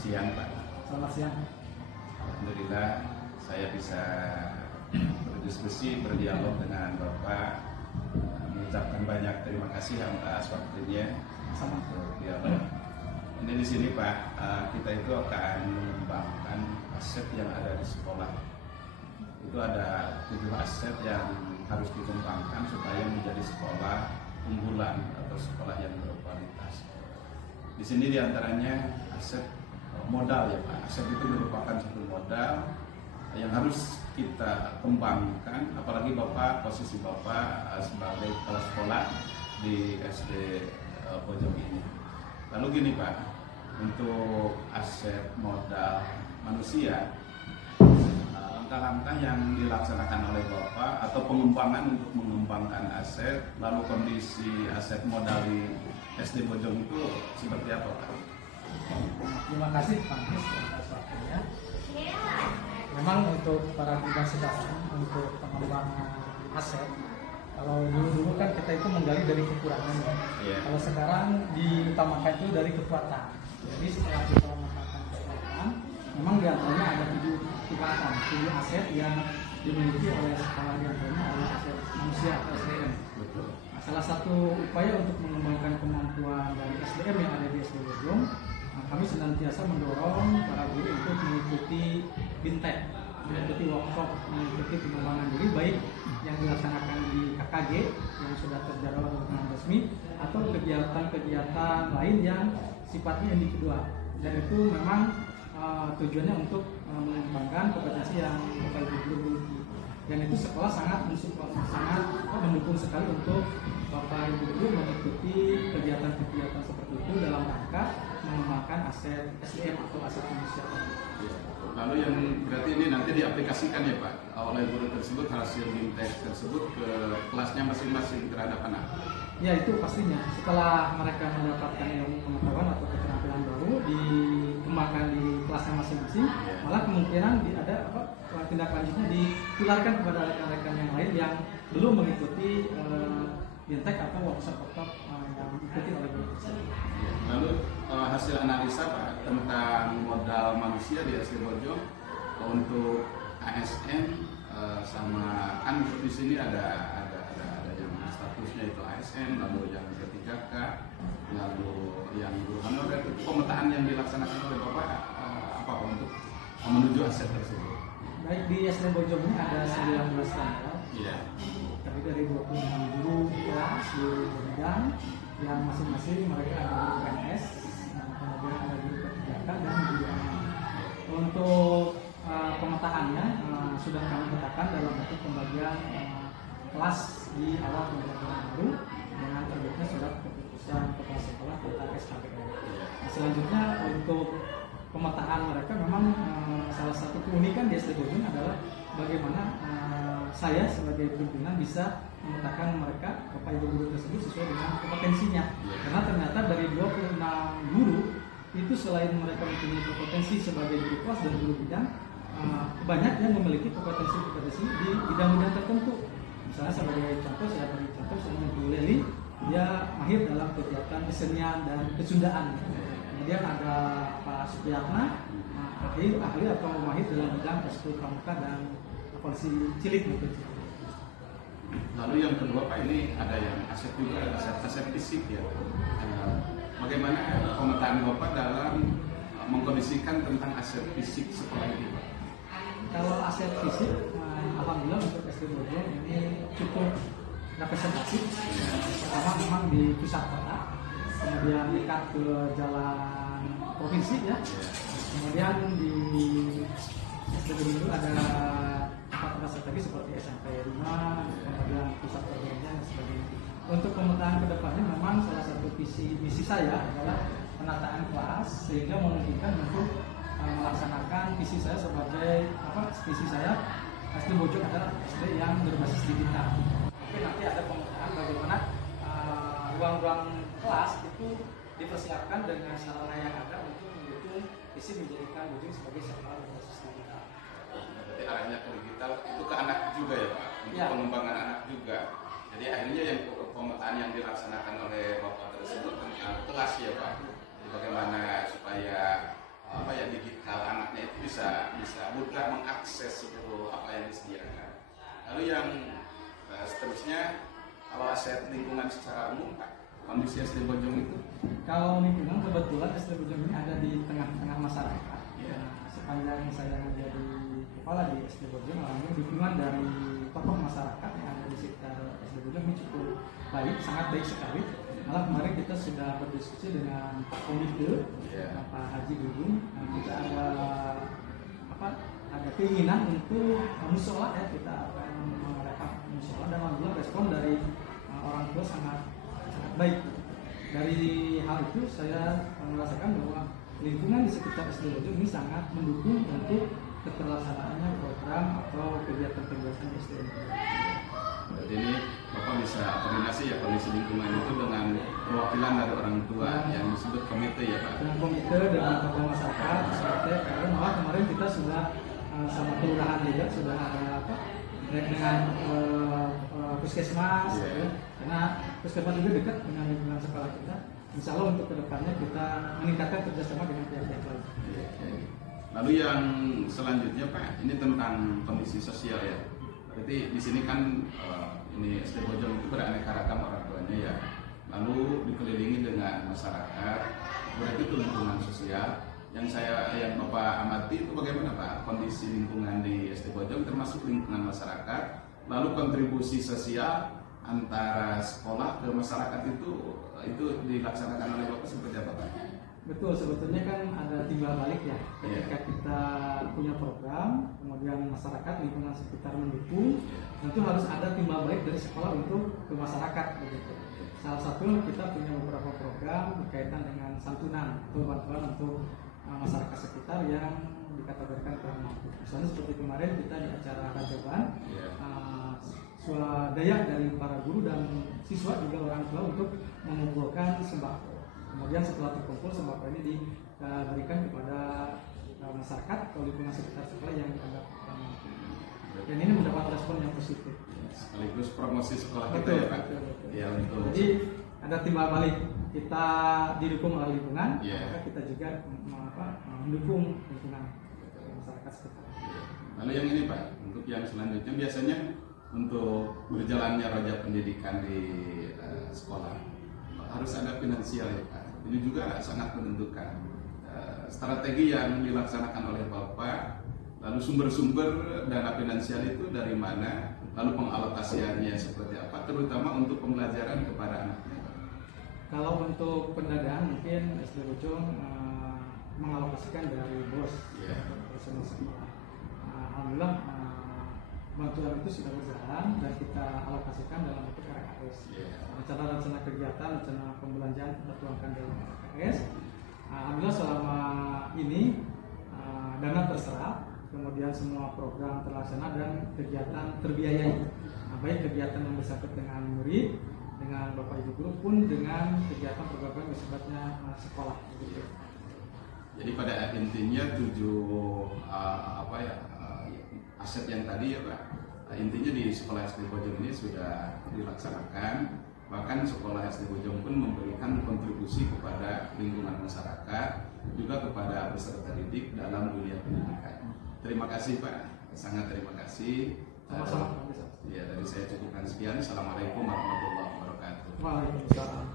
siang Pak. Selamat siang. Alhamdulillah saya bisa berdiskusi, berdialog dengan Bapak, mengucapkan banyak terima kasih atas waktunya untuk dialog. Ini di sini Pak, kita itu akan mengembangkan aset yang ada di sekolah. Itu ada 7 aset yang harus dikembangkan supaya menjadi sekolah unggulan atau sekolah yang berkualitas. Di sini diantaranya aset modal ya Pak. Aset itu merupakan satu modal yang harus kita kembangkan, apalagi Bapak, posisi Bapak sebagai kepala sekolah di SD Bojong ini. Lalu gini Pak, untuk aset modal manusia, langkah-langkah yang dilaksanakan oleh Bapak atau pengembangan untuk mengembangkan aset, lalu kondisi aset modal di SD Bojong itu seperti apa Pak? Terima kasih Pak Nis atas waktunya. Memang untuk para generasi dasar untuk pengembangan aset, kalau dulu kan kita itu menggali dari kekurangan ya. Yeah. Kalau sekarang diutamakan itu dari kekuatan. Jadi setelah kita memetakan kekuatan, memang diantaranya ada 7 kekuatan, 7 aset yang dimiliki oleh sekolah, diantaranya adalah aset manusia atau SDM. Betul. Nah, salah satu upaya untuk mengembangkan kemampuan dari SDM yang ada di SD Bojong, kami senantiasa mendorong para guru untuk mengikuti bintek, mengikuti workshop, mengikuti pengembangan diri, baik yang dilaksanakan di KKG yang sudah terjadwal dengan resmi atau kegiatan-kegiatan lain yang sifatnya individual. Dan itu memang tujuannya untuk mengembangkan kompetensi yang Bapak Ibu guru miliki. Dan itu sekolah sangat mendukung sekali untuk Bapak Ibu guru mengikuti kegiatan-kegiatan seperti itu dalam rangka mengembangkan aset SDM atau aset manusia. Lalu yang berarti ini nanti diaplikasikan ya Pak oleh guru tersebut, hasil bintek tersebut ke kelasnya masing-masing terhadap anak. Ya, itu pastinya. Setelah mereka mendapatkan ilmu pengetahuan atau keterampilan baru dikembangkan di kelasnya masing-masing, malah kemungkinan ada tindak lanjutnya ditularkan kepada rekan-rekan yang lain yang belum mengikuti bintek atau workshop yang diikuti oleh guru tersebut. Lalu hasil analisa Pak tentang modal manusia di SD Bojong untuk ASN sama kan di sini ada yang statusnya itu ASN, lalu yang P3K, lalu yang guru honorer. Itu pemetaan yang dilaksanakan oleh Bapak apa untuk menuju aset tersebut? Baik, di SD Bojong ini ada 19 standar. Iya. Terdiri dari 26 guru kelas di bidang yang masing-masing mereka ada guru PNS, kemudian ada guru P3K dan guru anak. Untuk pemetaannya sudah kami petakan dalam bentuk pembagian kelas di awal pembelajaran baru dengan terbitnya surat keputusan kepala sekolah tentang SKPN. Nah, selanjutnya untuk pemetaan mereka memang salah satu keunikan di SD Bojong adalah bagaimana saya sebagai pimpinan bisa memetakan mereka Bapak Ibu guru tersebut sesuai dengan kompetensinya. Karena ternyata dari 26 guru itu selain mereka mempunyai kompetensi sebagai guru kelas dan guru bidang, banyak yang memiliki kompetensi di bidang-bidang tertentu. Misalnya sebagai contoh, saya Bu Leli, dia mahir dalam kegiatan kesenian dan kesundaan. Kemudian ada Pak Sutiyatna, ahli atau mahir dalam bidang ekskul pramuka dan polisi cilik gitu. Lalu yang kedua Pak, ini ada yang aset juga, aset fisik ya. Bagaimana pemetaan Bapak dalam mengkondisikan tentang aset fisik sekolah ini Pak? Kalau aset fisik, alhamdulillah untuk SD Bojong ini cukup representatif. Pertama memang di pusat kota, kemudian dekat ke jalan provinsi ya. Kemudian di SD Bojong itu ada tempat strategis seperti SMP 5, kemudian pusat perbelanjaan dan sebagainya. Untuk pemetaan kedepannya memang salah satu misi saya adalah penataan kelas sehingga memungkinkan untuk melaksanakan visi saya sebagai visi saya SD Bojong adalah SD yang berbasis digital. Mungkin nanti ada pemetaan bagaimana ruang-ruang kelas itu dipersiapkan dengan sarana yang ada untuk mendukung visi menjadikan Bojong sebagai sekolah berbasis digital. Berarti arahnya ke digital itu ke anak juga ya Pak, untuk ya, pengembangan anak juga. Jadi akhirnya yang pemetaan yang dilaksanakan oleh Bapak tersebut tentang kelas ya Pak. Jadi bagaimana supaya bisa mudah mengakses seluruh apa yang disediakan. Lalu yang seterusnya, kalau aset lingkungan secara umum, Pak, kondisi SD Bojong itu? Kalau lingkungan kebetulan SD Bojong ini ada di tengah-tengah masyarakat. Yeah. Sepanjang saya menjadi kepala di SD Bojong, alhamdulillah dukungan dari tokoh masyarakat yang ada di sekitar SD Bojong ini cukup baik, sangat baik sekali. Malah kemarin kita sudah berdiskusi dengan Pak Komite, Pak Haji Dudung, kita ada keinginan untuk musola ya, kita akan mengadakan musola, dan alhamdulillah respon dari orang tua sangat baik. Dari hal itu saya merasakan bahwa lingkungan di sekitar SD Bojong ini sangat mendukung untuk keterlaksanaannya program atau kegiatan-kegiatan SD Bojong. Berarti ini Bapak bisa koordinasi ya kondisi lingkungan itu dengan perwakilan dari orang tua yang disebut komite ya Pak? Dengan komite, dengan tokoh masyarakat, seperti karena malah kemarin kita sudah sama kelurahan juga sudah ada dengan puskesmas, ya. Karena puskesmas juga dekat dengan lingkungan sekolah kita. Insya Allah untuk kedepannya kita meningkatkan kerjasama dengan pihak-pihak lain. Lalu yang selanjutnya Pak, ini tentang kondisi sosial ya. Berarti di sini kan ini SD Bojong itu beraneka ragam orang tuanya ya. Lalu dikelilingi dengan masyarakat. Berarti itu lingkungan sosial. Yang Bapak amati itu bagaimana Pak kondisi lingkungan di SD Bojong termasuk lingkungan masyarakat. Lalu kontribusi sosial antara sekolah ke masyarakat itu dilaksanakan oleh Bapak seperti apa Pak? Betul, sebetulnya kan ada timbal balik ya. Ketika kita punya program, kemudian masyarakat lingkungan sekitar mendukung, tentu harus ada timbal balik dari sekolah untuk ke masyarakat begitu. Salah satu kita punya beberapa program berkaitan dengan santunan atau bantuan untuk masyarakat sekitar yang dikategorikan kurang mampu. Misalnya seperti kemarin kita di acara Rajaban, swadaya dari para guru dan siswa juga orang tua untuk mengumpulkan sembako. Kemudian setelah terkumpul sembako ini diberikan kepada masyarakat atau lingkungan sekitar sekolah yang dianggap kurang mampu. Dan ini mendapat respon yang positif. Sekaligus promosi sekolah kita betul, ya Pak. Betul. Ya, betul. Jadi ada timbal balik, kita didukung oleh lingkungan, maka kita juga mendukung lingkungan masyarakat sekitar. Lalu yang ini Pak, untuk yang selanjutnya biasanya untuk berjalannya roda pendidikan di sekolah harus ada finansial ya Pak. Ini juga sangat menentukan strategi yang dilaksanakan oleh Bapak. Lalu sumber-sumber dana finansial itu dari mana? Lalu pengalokasiannya seperti apa? Terutama untuk pembelajaran kepada anaknya. Kalau untuk pendanaan mungkin SD Bojong mengalokasikan dari BOS, personal sekolah. Alhamdulillah bantuan itu sudah berjalan dan kita alokasikan dalam bentuk RKS. Rencana-rencana kegiatan, rencana pembelanjaan kita tuangkan dalam RKS. Alhamdulillah selama ini dana terserap, kemudian semua program terlaksana dan kegiatan terbiayai. Baik kegiatan yang bersangkut dengan murid, dengan bapak ibu guru pun dengan kegiatan program yang sifatnya sekolah. Gitu. Jadi pada intinya aset yang tadi ya Pak, intinya di sekolah SD Bojong ini sudah dilaksanakan. Bahkan sekolah SD Bojong pun memberikan kontribusi kepada lingkungan masyarakat, juga kepada peserta didik dalam dunia pendidikan. Terima kasih Pak, sangat terima kasih. Sama-sama. Ya, dari saya cukupkan sekian. Assalamualaikum warahmatullahi wabarakatuh. Waalaikumsalam.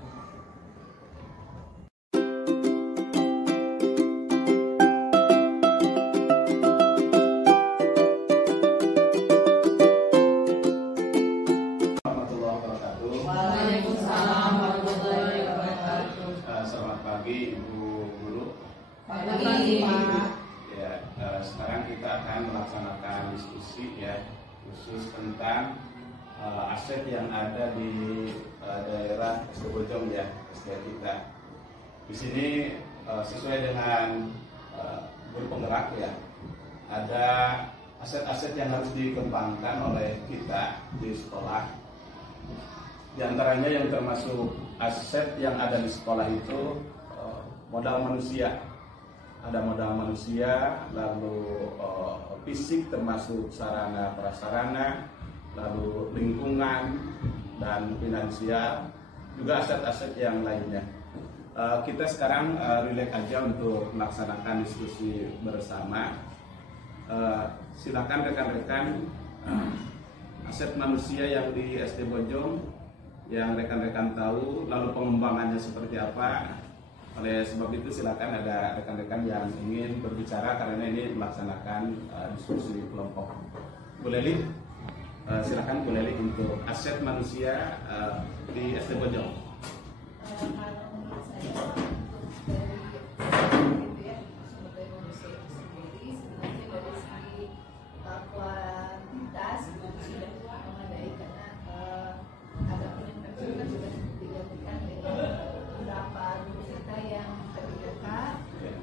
Selamat pagi Ibu Guru. Pagi. Ya, sekarang kita akan melaksanakan diskusi ya khusus tentang aset yang ada di daerah SD Bojong ya, SD kita. Di sini sesuai dengan guru penggerak ya, ada aset-aset yang harus dikembangkan oleh kita di sekolah. Di antaranya yang termasuk aset yang ada di sekolah itu modal manusia. Ada modal manusia, lalu fisik termasuk sarana prasarana, lalu lingkungan dan finansial, juga aset-aset yang lainnya. Kita sekarang relax aja untuk melaksanakan diskusi bersama. silakan rekan-rekan aset manusia yang di SD Bojong yang rekan-rekan tahu, lalu pengembangannya seperti apa. Oleh sebab itu silakan ada rekan-rekan yang ingin berbicara karena ini melaksanakan diskusi kelompok. Bu Leli, silakan Bu Leli untuk aset manusia di SD Bojong. Kalau menurut saya sumber manusia itu sendiri sebenarnya dari segi kuantitas sudah memadai karena ada peningkatan juga sudah digantikan dengan beberapa guru kita yang terdaftar,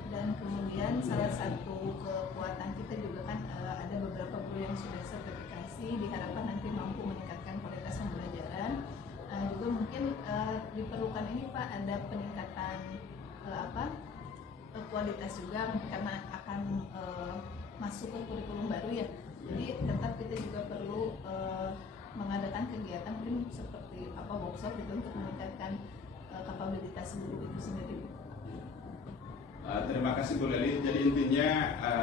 dan kemudian salah satu kekuatan kita juga kan ada beberapa guru yang sudah sertifikasi, diharapkan nanti mampu meningkatkan kualitas pembelajaran. Juga mungkin diperlukan ini Pak, ada peningkatan kualitas juga karena akan masuk ke kurikulum baru ya. Jadi tetap kita juga perlu mengadakan kegiatan mungkin seperti workshop gitu untuk meningkatkan kapabilitas guru itu sendiri. Terima kasih Bu Leli. Jadi intinya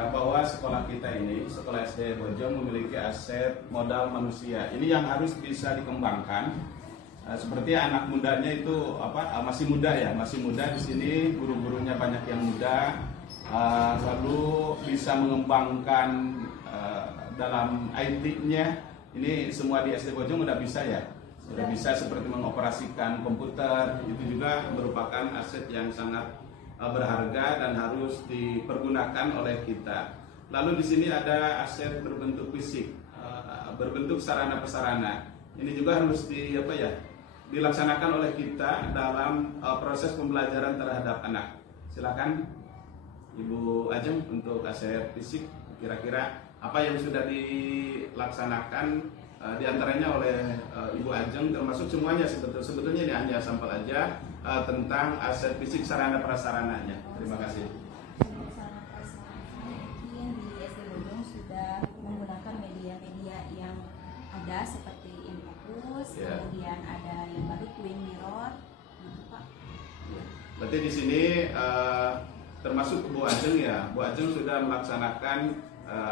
bahwa sekolah kita ini, sekolah SD Bojong memiliki aset modal manusia. Ini yang harus bisa dikembangkan. Seperti anak mudanya itu masih muda ya, masih muda di sini, guru-gurunya banyak yang muda, lalu bisa mengembangkan dalam IT-nya. Ini semua di SD Bojong udah bisa ya, sudah bisa seperti mengoperasikan komputer. Itu juga merupakan aset yang sangat berharga dan harus dipergunakan oleh kita. Lalu di sini ada aset berbentuk fisik, berbentuk sarana prasarana. Ini juga harus dilaksanakan oleh kita dalam proses pembelajaran terhadap anak. Silakan Ibu Ajeng untuk aset fisik, kira-kira apa yang sudah dilaksanakan diantaranya oleh Ibu Ajeng, termasuk semuanya sebetulnya ini hanya sampel aja tentang aset fisik sarana prasarananya. Terima kasih. Sarana prasarana mungkin di SD Bojong sudah menggunakan media-media yang ada seperti Infocus, kemudian ada yang baru Twin Mirror, gitu Pak. Berarti di sini termasuk Bu Ajeng ya. Bu Ajeng sudah melaksanakan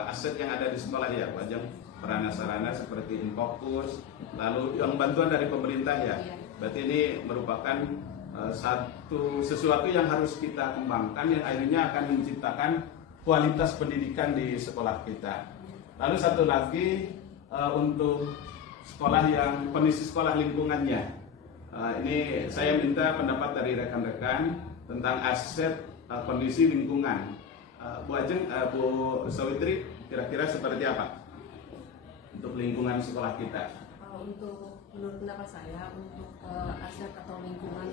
aset yang ada di sekolah ya, Bu Ajeng. Sarana-sarana seperti Infocus, lalu yang bantuan dari pemerintah ya. Berarti ini merupakan sesuatu yang harus kita kembangkan yang akhirnya akan menciptakan kualitas pendidikan di sekolah kita. Lalu satu lagi untuk sekolah yang kondisi sekolah lingkungannya. Ini saya minta pendapat dari rekan-rekan tentang aset kondisi lingkungan. Bu Ajeng, Bu Sawitri, kira-kira seperti apa untuk lingkungan sekolah kita? Untuk menurut pendapat saya, untuk aset atau lingkungan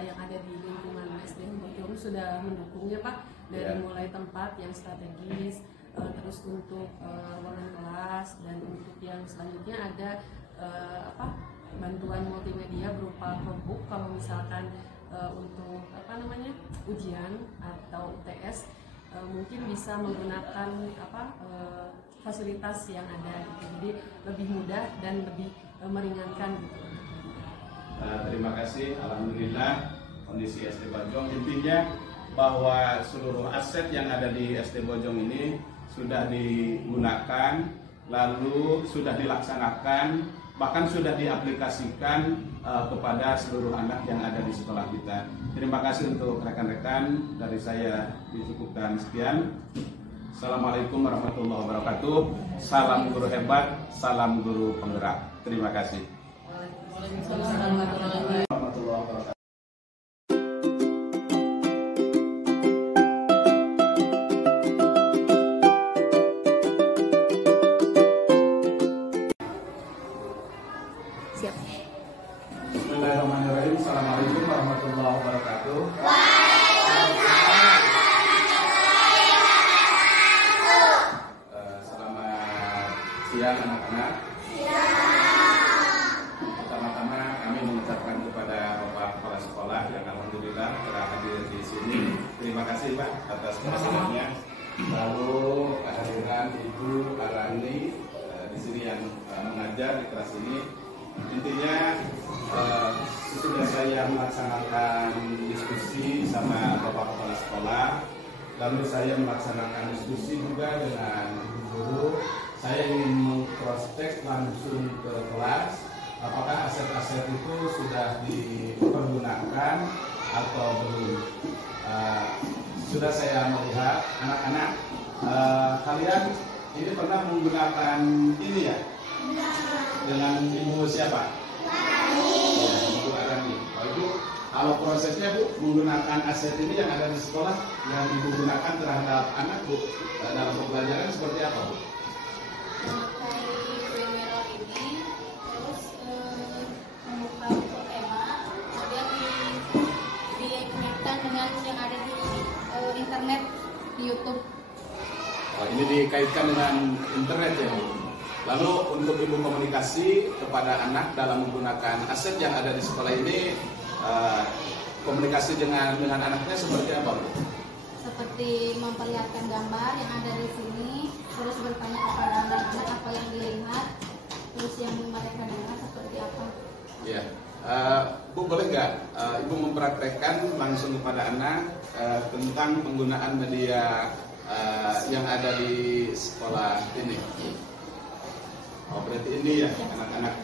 yang ada di lingkungan SD Bojong sudah mendukungnya Pak, dari mulai tempat yang strategis, terus untuk ruangan kelas, dan untuk yang selanjutnya ada bantuan multimedia berupa Chromebook kalau misalkan untuk ujian atau UTS mungkin bisa menggunakan fasilitas yang ada gitu. Jadi lebih mudah dan lebih meringankan gitu. Terima kasih. Alhamdulillah kondisi SD Bojong, intinya bahwa seluruh aset yang ada di SD Bojong ini sudah digunakan, lalu sudah dilaksanakan, bahkan sudah diaplikasikan kepada seluruh anak yang ada di sekolah kita. Terima kasih untuk rekan-rekan, dari saya dicukupkan sekian. Assalamualaikum warahmatullahi wabarakatuh. Salam guru hebat, salam guru penggerak. Terima kasih. Waalaikumsalam warahmatullahi wabarakatuh. Siap. Bismillahirrahmanirrahim. Assalamualaikum warahmatullahi wabarakatuh. Selamat siang anak-anak. Pertama-tama kami mengucapkan kepada Bapak Kepala Sekolah yang alhamdulillah telah hadir di sini. Terima kasih Pak atas kehadirannya. Lalu kehadiran Ibu Arani di sini yang mengajar di kelas ini. Intinya sesudah saya melaksanakan diskusi sama Bapak Kepala Sekolah, lalu saya melaksanakan diskusi juga dengan guru, saya ingin mengcross-check langsung ke kelas apakah aset-aset itu sudah dipergunakan atau belum. Sudah saya melihat anak-anak, kalian ini pernah menggunakan ini ya? Dengan ibu siapa? Ya, ibu Arani. Kalau prosesnya Bu, menggunakan aset ini yang ada di sekolah yang Ibu gunakan terhadap anak Bu dalam pembelajaran seperti apa Bu? Memakai kue merah ini, terus membuka buku tema, kemudian dikaitkan dengan yang ada di internet, di YouTube. Oh, ini dikaitkan dengan internet ya Bu. Lalu untuk Ibu komunikasi kepada anak dalam menggunakan aset yang ada di sekolah ini, komunikasi dengan anaknya seperti apa Bu? Seperti memperlihatkan gambar yang ada di sini, terus bertanya kepada anak-anak apa yang dilihat, terus yang mereka dengar seperti apa. Ya, Bu boleh nggak Ibu mempraktekkan langsung kepada anak tentang penggunaan media yang ada di sekolah ini? Oh berarti ini ya anak-anak.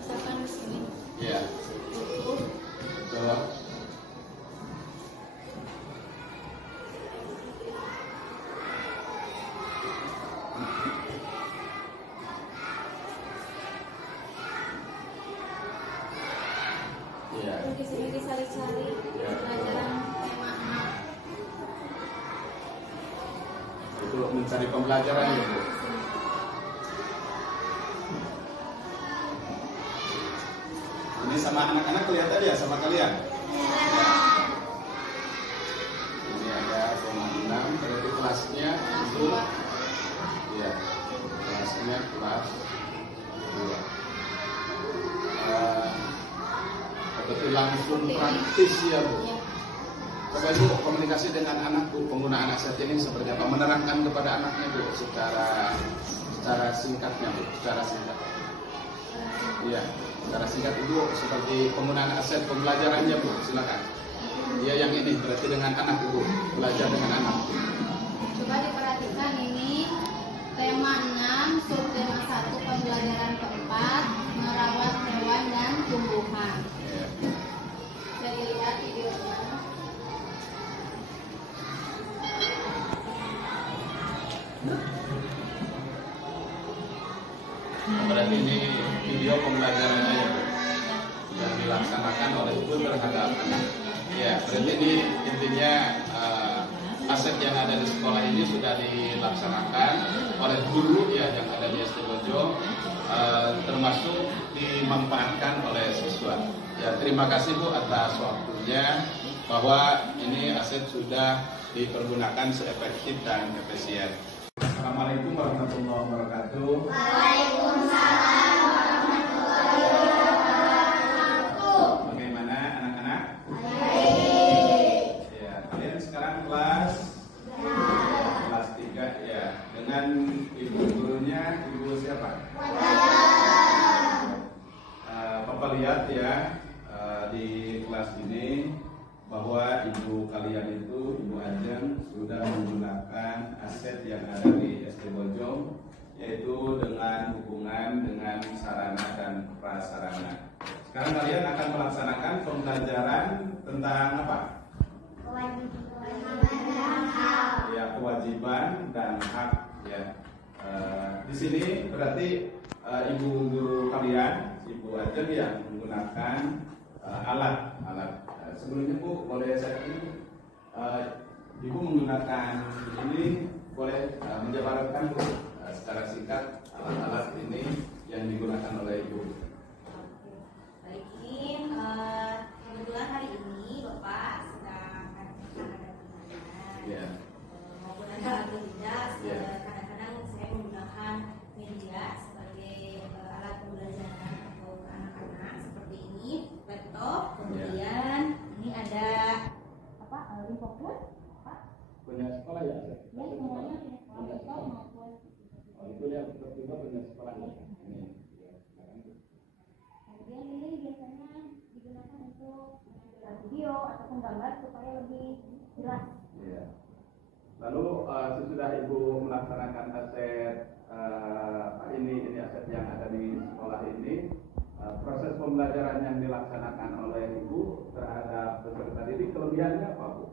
Misalkan di sini. Ya. YouTube. Betul. Ya. Terus di sini disari-sari pelajaran tema anak. Itu mencari pembelajaran ya Bu. Ini sama anak-anak kelihatan ya sama kalian? Ini ada tema 6, berarti kelasnya itu ya, kelasnya kelas 2. Berarti langsung praktis ya Bu. Coba Ibu komunikasi dengan anak Bu, penggunaan aset ini seperti apa? Menerangkan kepada anaknya Bu secara singkatnya Bu, secara singkat. Iya, secara singkat Ibu seperti penggunaan aset pembelajarannya Bu, silakan. Iya yang ini berarti dengan anak Ibu, belajar dengan anak. Coba diperhatikan ini tema 6, subtema 1 pembelajaran keempat, merawat hewan dan tumbuhan. Ya. Jadi lihat videonya. Berarti ini video pembelajarannya ya Bu, yang dilaksanakan oleh ibu terhadap anak. Ya, berarti ini intinya aset yang ada di sekolah ini sudah dilaksanakan oleh guru ya yang ada di SD Bojong, termasuk dimanfaatkan oleh siswa. Ya, terima kasih Bu atas waktunya, bahwa ini aset sudah dipergunakan seefektif dan efisien. Assalamualaikum warahmatullahi wabarakatuh. Waalaikumsalam warahmatullahi wabarakatuh. Bagaimana anak-anak? Baik. Ya, kalian sekarang kelas 3 ya. Dengan ibu gurunya, ibu siapa? Bapak lihat ya di kelas ini bahwa ibu kalian itu, Ibu Ajeng, sudah menggunakan aset yang ada di SD Bojong, yaitu dengan hubungan dengan sarana dan prasarana. Sekarang kalian akan melaksanakan pembelajaran tentang apa? Ya, kewajiban dan hak ya. Di sini berarti ibu guru kalian, Ibu Ajeng, yang menggunakan alat. Sebelumnya Bu, boleh saya ini Ibu menggunakan ini, boleh menjabarkan Bu secara singkat alat-alat ini yang digunakan oleh Ibu. Baik, ini kebetulan hari ini Bapak sedang ada pertanyaan. Ya. Maupun ada tidak, Ya. kadang-kadang saya menggunakan media sebagai alat pembelajaran untuk anak-anak seperti ini, laptop, kemudian ini ada apa? Infocode, Pak? Punya sekolah ya? Ya, semuanya punya sekolah laptop maupun Itu yang juga punya sekolah ini. kemudian ini biasanya digunakan untuk video ataupun gambar supaya lebih jelas. Iya. Lalu sesudah Ibu melaksanakan aset ini aset yang ada di sekolah ini, proses pembelajaran yang dilaksanakan oleh Ibu terhadap peserta didik, kelebihannya apa, Bu?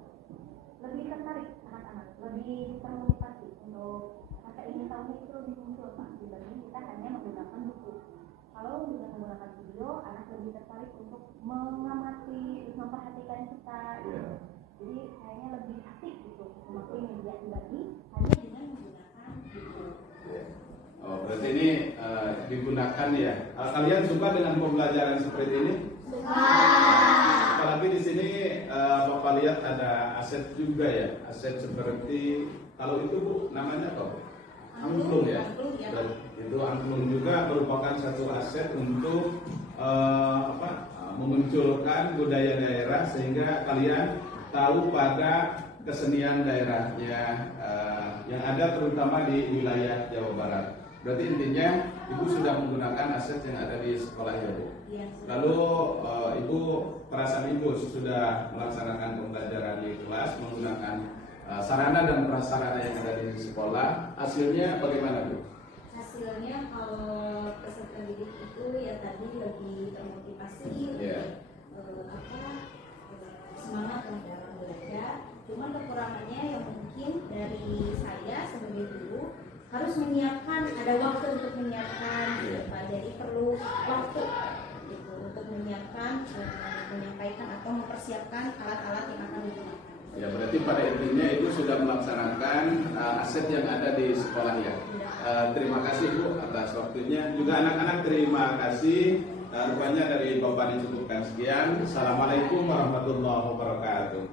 Lebih tertarik anak-anak, lebih termotivasi untuk rasa ingin tahu itu lebih muncul Pak, dibanding kita hanya menggunakan buku. Kalau menggunakan video, anak lebih tertarik untuk mengamati, memperhatikan kita. Jadi kayaknya lebih asik gitu memakai media dibanding hanya dengan menggunakan buku. Oh, berarti ini digunakan ya. Kalian suka dengan pembelajaran seperti ini? Suka. Apalagi di sini Bapak lihat ada aset juga ya, aset seperti kalau itu Bu namanya apa? Angklung ya. Itu angklung juga merupakan satu aset untuk memunculkan budaya daerah sehingga kalian tahu pada kesenian daerahnya yang ada terutama di wilayah Jawa Barat. Berarti intinya Ibu sudah menggunakan aset yang ada di sekolah ya Bu. Lalu Ibu perasaan Ibu sudah melaksanakan pembelajaran di kelas menggunakan sarana dan prasarana yang ada di sekolah. Hasilnya bagaimana Bu? Hasilnya kalau peserta didik itu ya tadi lebih termotivasi, semangat dalam belajar. Cuman kekurangannya yang mungkin dari saya sebagai guru harus menyiapkan, ada waktu untuk menyiapkan, jadi perlu waktu gitu untuk menyiapkan, menyampaikan atau mempersiapkan alat-alat yang akan digunakan. Ya, berarti pada intinya itu sudah melaksanakan aset yang ada di sekolah ya. Terima kasih Bu atas waktunya. Juga anak-anak terima kasih. Rupanya dari Bapak dicukupkan sekian. Assalamualaikum warahmatullahi wabarakatuh.